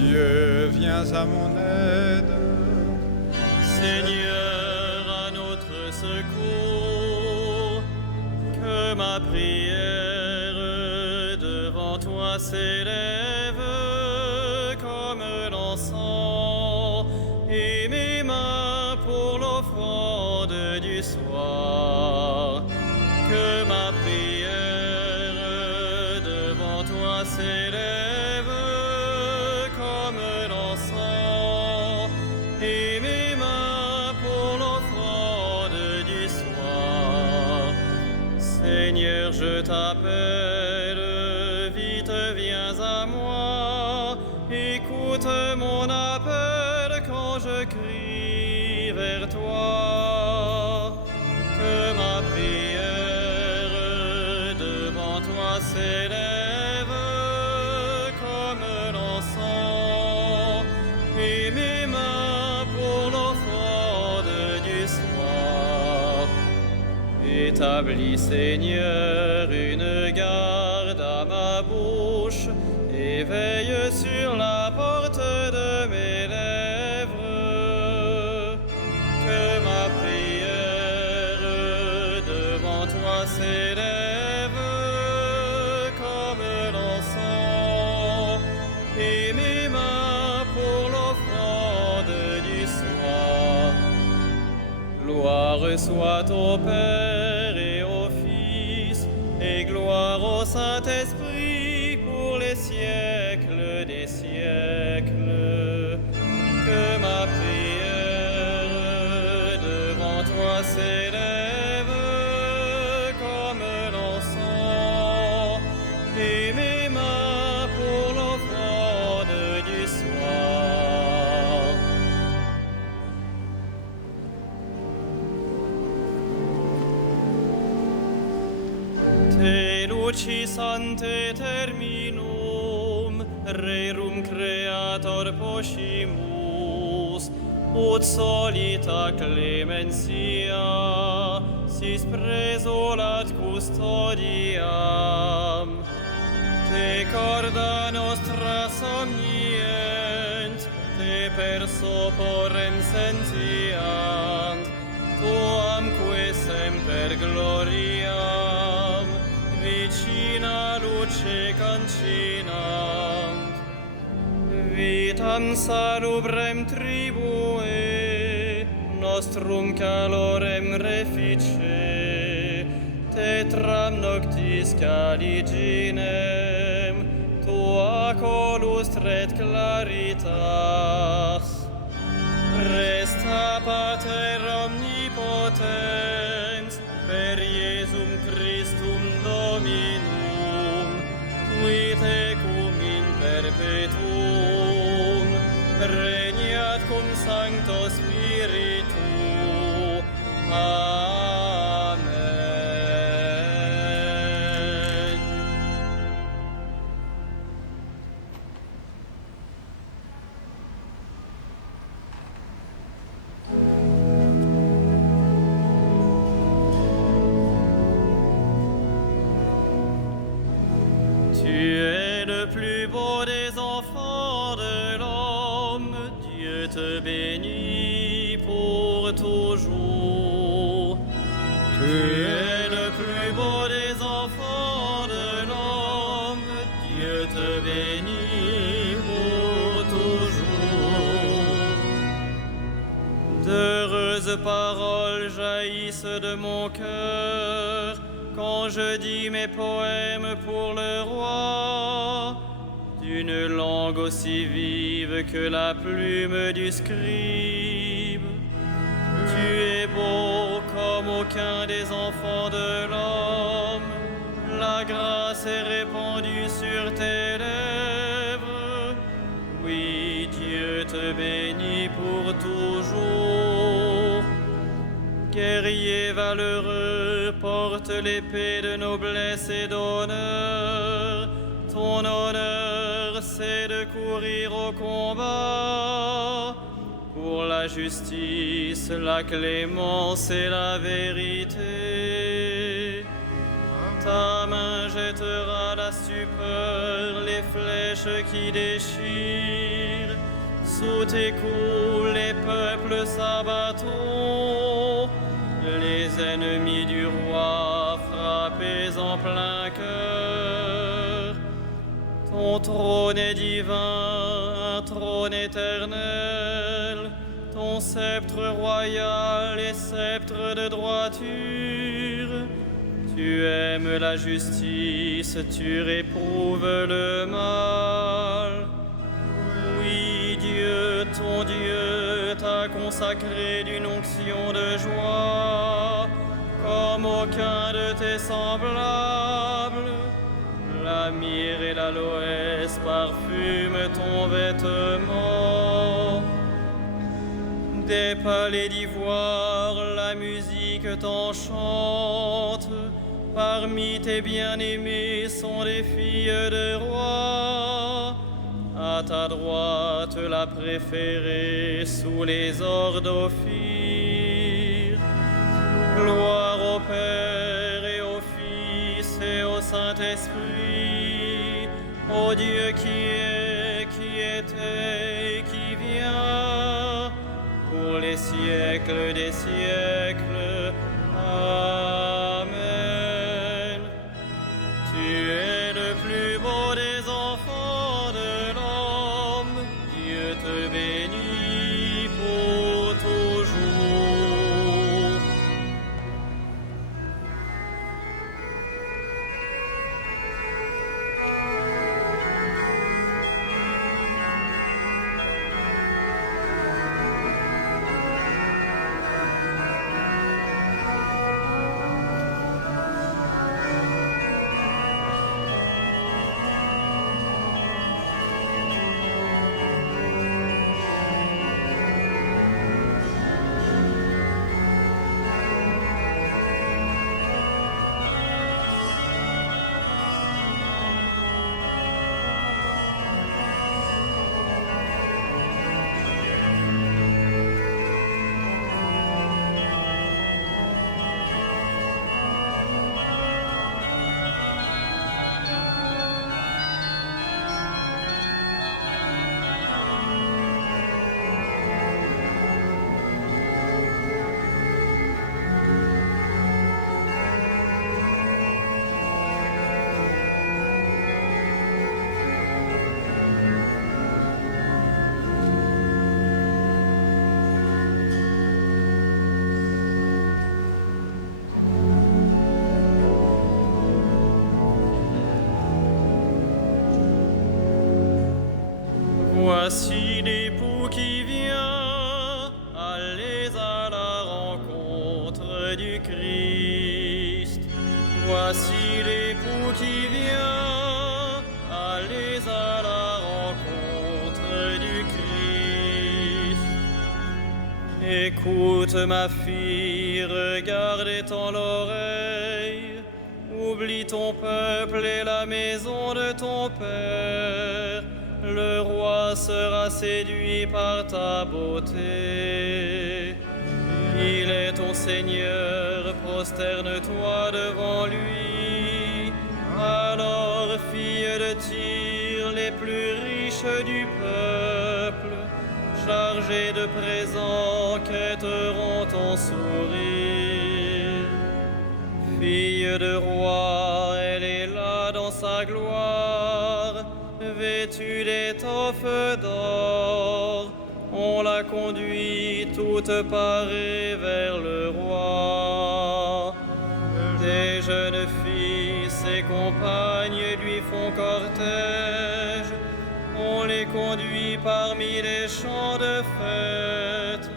Dieu, viens à mon aide. Seigneur, à notre secours, que ma prière devant toi s'élève comme l'encens, et mes mains pour l'offrande du soir. Que ma prière devant toi s'élève comme l'encens, et mes mains pour l'offrande du soir. Seigneur, je t'appelle, vite viens à moi, écoute mon appel quand je crie vers toi. Que ma prière devant toi s'élève comme l'encens, et mes mains pour l'offrande du soir. Établis, Seigneur, une garde à ma bouche, et veille sur la porte de mes lèvres. Que ma prière devant toi s'élève comme l'encens, et mes mains pour l'offrande du soir. Gloire soit au Père et au Fils, et gloire au Saint-Esprit pour les siècles des siècles. Que ma prière devant toi s'élève comme l'encens, et mes mains pour l'offrande du soir. Te lucis ante terminum, rerum creator poscimus, ut solita clementia, sis presolat custodiam. Te corda nostra somnient, te perso porrem sentiant, tuamque semper gloriam, vicina luce cancinant. Vitam salubrem tribue, nostrum calorem refice, tetram noctis caliginem, tua colustret claritas. Resta Pater omnipotens, per Iesum Christum Dominum, qui tecum in perpetuum, regnat cum Sancto Spiritu. Amen. Tu es le plus beau des enfants de l'homme, Dieu te bénit pour toujours. Tu es le plus beau des enfants de l'homme, Dieu te bénit pour toujours. D'heureuses paroles jaillissent de mon cœur, quand je dis mes poèmes pour le roi, d'une langue aussi vive que la plume du scribe. Tu es beau comme aucun des enfants de l'homme, la grâce est répandue sur tes lèvres. Oui, Dieu te bénit pour toujours. Guerrier valeureux, porte l'épée de noblesse et d'honneur. Ton honneur, c'est de courir au combat pour la justice, la clémence et la vérité. Ta main jettera la stupeur, les flèches flèches qui déchirent. Sous tes coups, les peuples s'abattront. Les ennemis du roi frappés en plein cœur. Ton trône est divin, un trône éternel. Ton sceptre royal est sceptre de droiture. Tu aimes la justice, tu réprouves le mal. Oui, Dieu, ton Dieu, t'a consacré d'une onction de joie, comme aucun de tes semblables. La myrrhe et l'aloès parfument ton vêtement. Des palais d'ivoire, la musique t'enchante. Parmi tes bien-aimés sont des filles de rois. À ta droite, la préférée sous les ors d'Ophir. Gloire au Père et au Fils et au Saint-Esprit, au Dieu qui est, qui était et qui vient, pour les siècles des siècles. Amen. Tu es le plus beau des enfants de l'homme. Dieu te bénit pour toujours. Voici l'époux qui vient, allez à la rencontre du Christ. Voici l'époux qui vient, allez à la rencontre du Christ. Écoute ma fille, regarde étends l'oreille, oublie ton peuple et la maison de ton père. Le roi sera séduit par ta beauté. Il est ton Seigneur, prosterne-toi devant lui. Alors, filles de Tyr, les plus riches du peuple, chargées de présents, quêteront ton sourire. Fille de roi, elle est là dans sa gloire, vêtue d'étoffes d'or. On la conduit toute parée vers le roi. Des jeunes filles, ses compagnes lui font cortège. On les conduit parmi les champs de fête.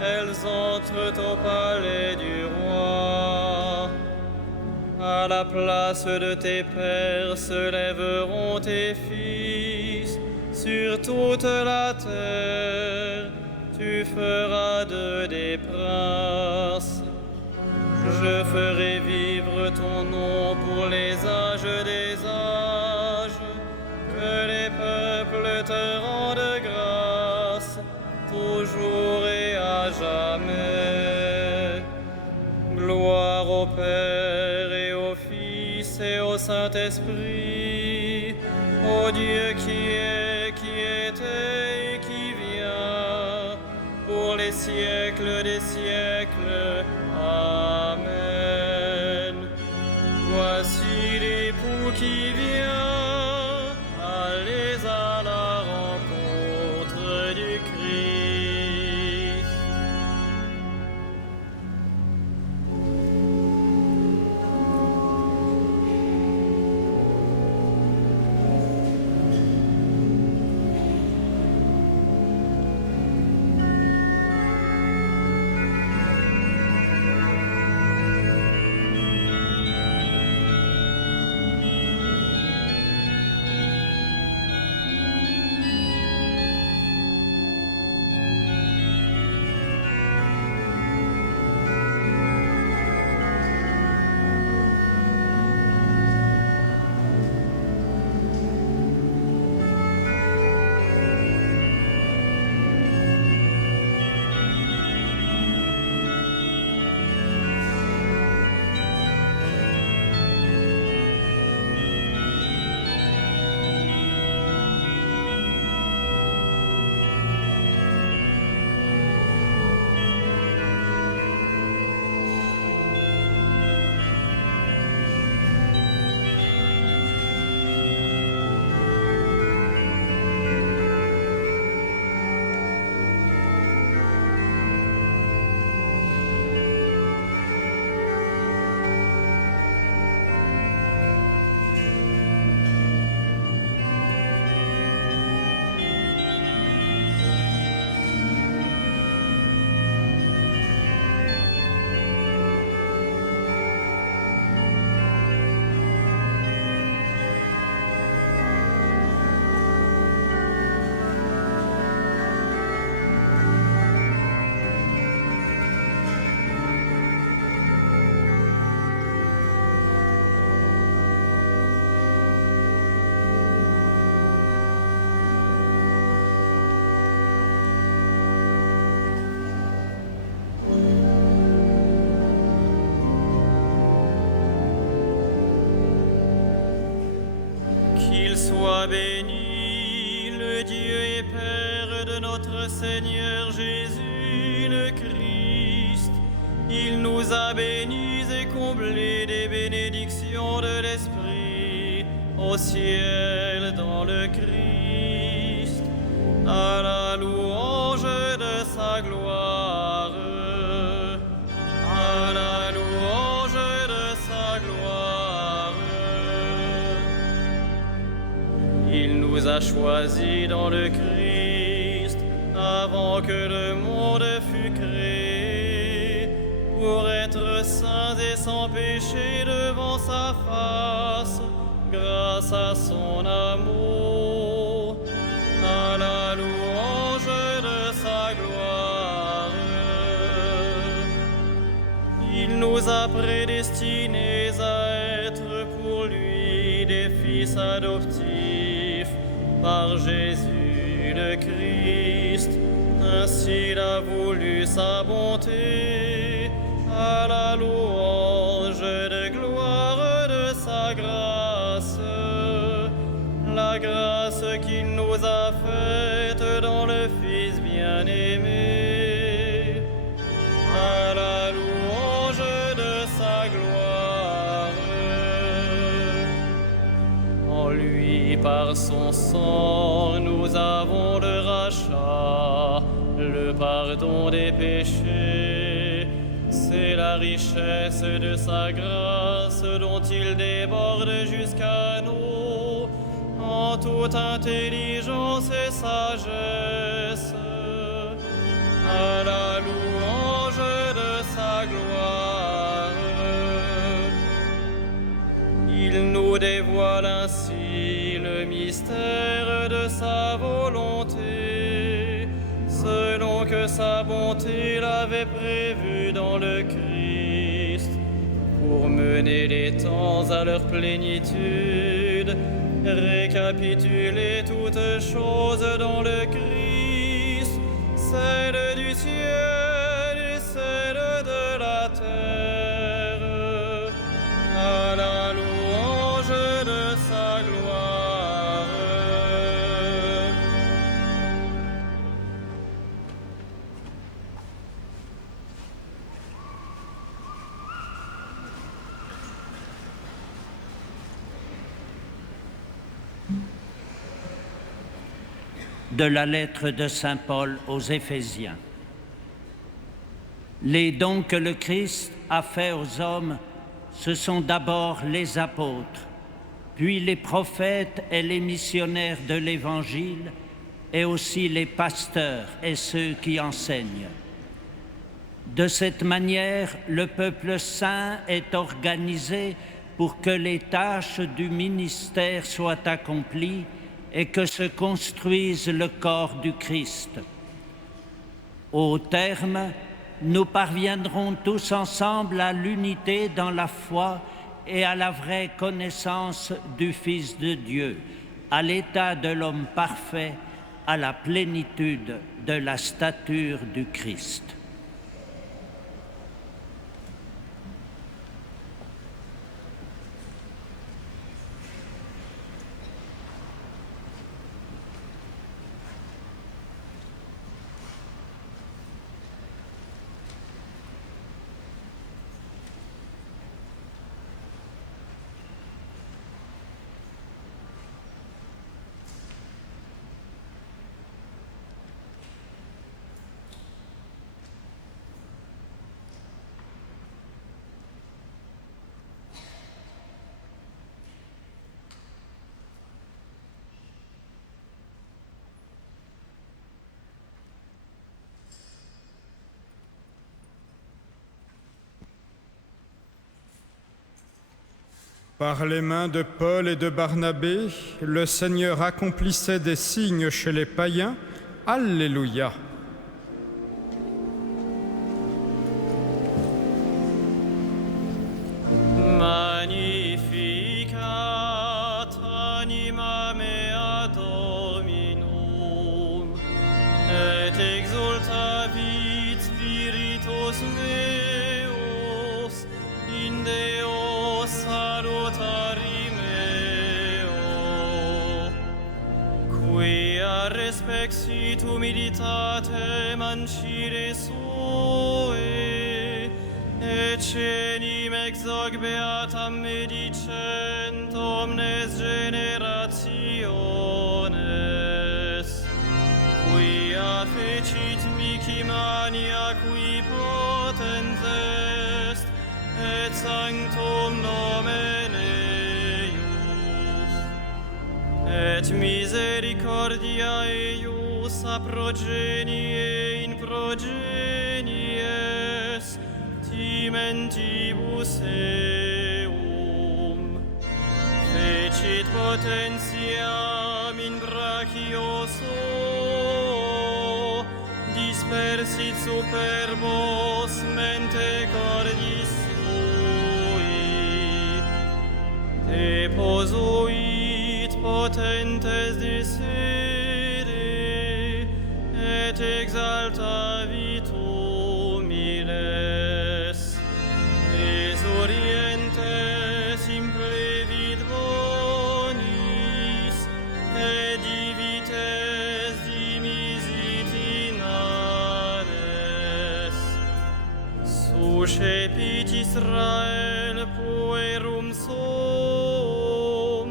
Elles entrent au palais du roi. À la place de tes pères se lèveront tes fils. Sur toute la terre, tu feras d'eux des princes. Je ferai vivre ton nom pour les âges des âges. Que les peuples te rendent grâce, toujours et à jamais. Gloire au Père et au Fils et au Saint-Esprit, au Dieu Dieu qui est, qui était et qui vient, pour les siècles des siècles. Amen. Voici l'époux qui vient, allez à la rencontre du Christ. Sois béni, le Dieu et Père de notre Seigneur Jésus le Christ. Il nous a bénis et comblés des bénédictions de l'Esprit au ciel dans le Christ, à la louange de sa gloire, à la louange de sa gloire. Il nous a choisis dans le Christ avant que le monde fût créé, pour être saints et sans péché devant sa face, grâce à son amour, à la louange de sa gloire. Il nous a prédestinés à être pour lui des fils adoptifs par Jésus le Christ. Ainsi il a voulu sa bonté, à la louange de gloire de sa grâce, la grâce qu'il nous a faite dans le Fils bien-aimé, à la louange de sa gloire. En lui, par son sang, nous avons le rachat, le pardon des péchés. C'est la richesse de sa grâce dont il déborde jusqu'à nous en toute intelligence et sagesse, à la louange de sa gloire. Il nous dévoile ainsi le mystère de sa volonté, selon que sa bonté l'avait prévu dans le Christ, pour mener les temps à leur plénitude, récapituler toutes choses dans le Christ, celles du ciel et celles de la terre, à la louange de sa gloire. de la lettre de saint Paul aux Éphésiens. Les dons que le Christ a faits aux hommes, ce sont d'abord les apôtres, puis les prophètes et les missionnaires de l'Évangile, et aussi les pasteurs et ceux qui enseignent. De cette manière, le peuple saint est organisé pour que les tâches du ministère soient accomplies et que se construise le corps du Christ. Au terme, nous parviendrons tous ensemble à l'unité dans la foi et à la vraie connaissance du Fils de Dieu, à l'état de l'homme parfait, à la plénitude de la stature du Christ. Par les mains de Paul et de Barnabé, le Seigneur accomplissait des signes chez les païens. Alléluia. Magnificat anima mea Dominum, et exultavit spiritus meus in Deo salutari meo, quia respexit humilitatem ancire sue, cenim ex hoc beatam medicent omnes generationes, quia fecit mihi maniacui potens est, et sanctum nomen eius, et misericordia eius a progenie in progenies, mentibus eum, fecit potentiam in brachio suo, dispersit superbos mente cordis sui, deposuit potentes disere, et exaltavit humiles. Orientes implevit bonis, et divites dimisit in ades. Suscepit Israel puerum sum,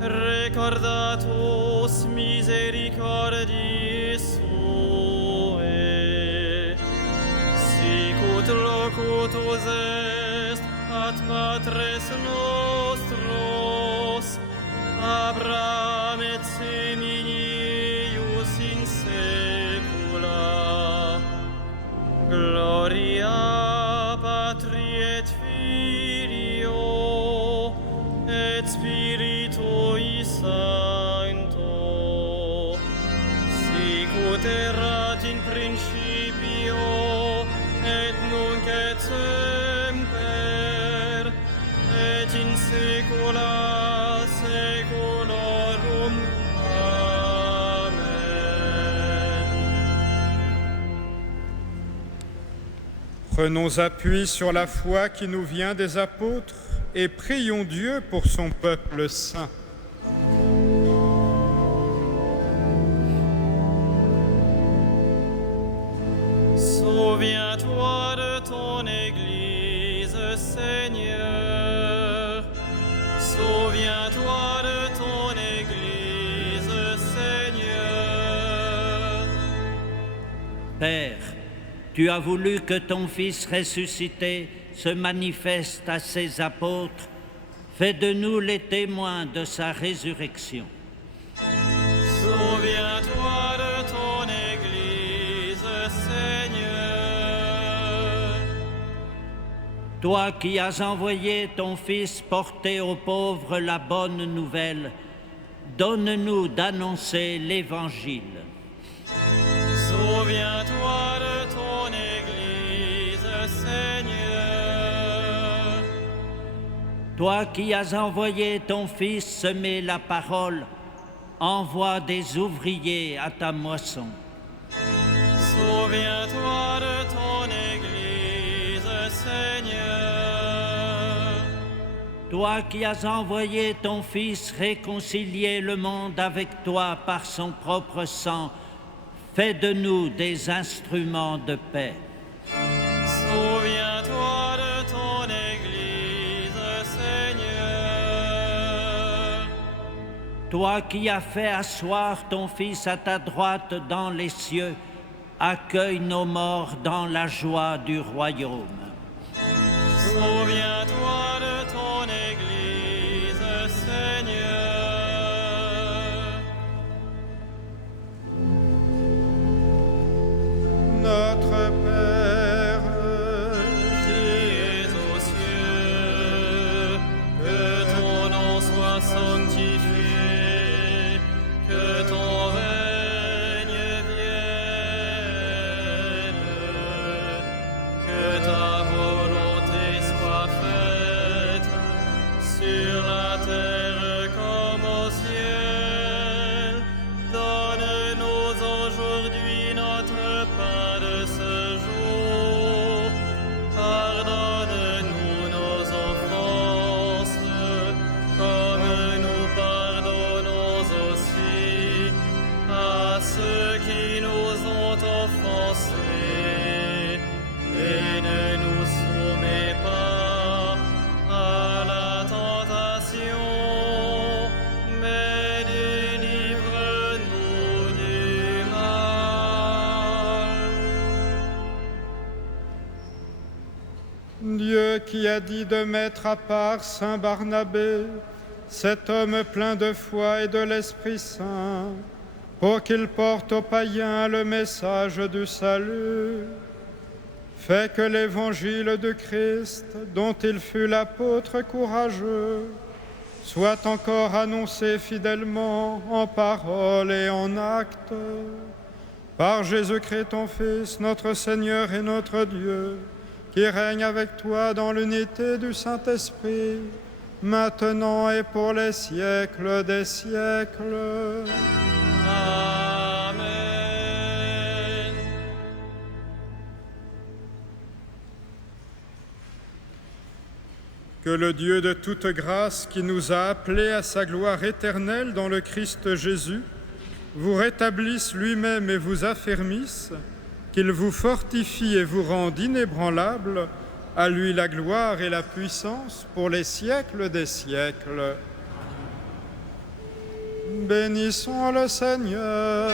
recordatus misericordiae suae, sicut locutus ad patres nostros, Abraham et seminius in saecula. Gloria Patri et Filio et Spiritui Sancto, sicut erat in principio et nunc et semper, et in saecula saeculorum. Amen. Prenons appui sur la foi qui nous vient des apôtres et prions Dieu pour son peuple saint. Souviens-toi de ton Église, Seigneur. Souviens-toi de ton Église, Seigneur. Père, tu as voulu que ton Fils ressuscité se manifeste à ses apôtres. Fais de nous les témoins de sa résurrection. Souviens-toi de ton Église, Seigneur. Toi qui as envoyé ton Fils porter aux pauvres la bonne nouvelle, donne-nous d'annoncer l'Évangile. Souviens-toi de ton Église, Seigneur. Toi qui as envoyé ton Fils semer la parole, envoie des ouvriers à ta moisson. Souviens-toi de ton Église, Seigneur. Toi qui as envoyé ton Fils réconcilier le monde avec toi par son propre sang, fais de nous des instruments de paix. Souviens-toi de ton Église, Seigneur. Toi qui as fait asseoir ton Fils à ta droite dans les cieux, accueille nos morts dans la joie du royaume. Souviens-toi de ton Église, Seigneur. Notre Père, Qui es aux cieux, que ton nom soit sanctifié, que ton règne vienne, que ta volonté soit faite sur la terre comme au ciel. Donne-nous aujourd'hui notre pain de ce jour. Pardonne-nous nos offenses, comme nous pardonnons aussi à ceux qui nous ont offensés. Et ne nous soumets pas à la tentation, mais délivre-nous du mal. Dieu qui a dit de mettre à part Saint Barnabé, cet homme plein de foi et de l'Esprit Saint, pour qu'il porte aux païens le message du salut, fait que l'évangile du Christ, dont il fut l'apôtre courageux, soit encore annoncé fidèlement en parole et en acte, par Jésus-Christ ton Fils, notre Seigneur et notre Dieu, qui règne avec toi dans l'unité du Saint-Esprit, maintenant et pour les siècles des siècles. Amen. Que le Dieu de toute grâce, qui nous a appelés à sa gloire éternelle dans le Christ Jésus, vous rétablisse lui-même et vous affermisse, qu'il vous fortifie et vous rende inébranlables, à lui la gloire et la puissance pour les siècles des siècles. Bénissons le Seigneur.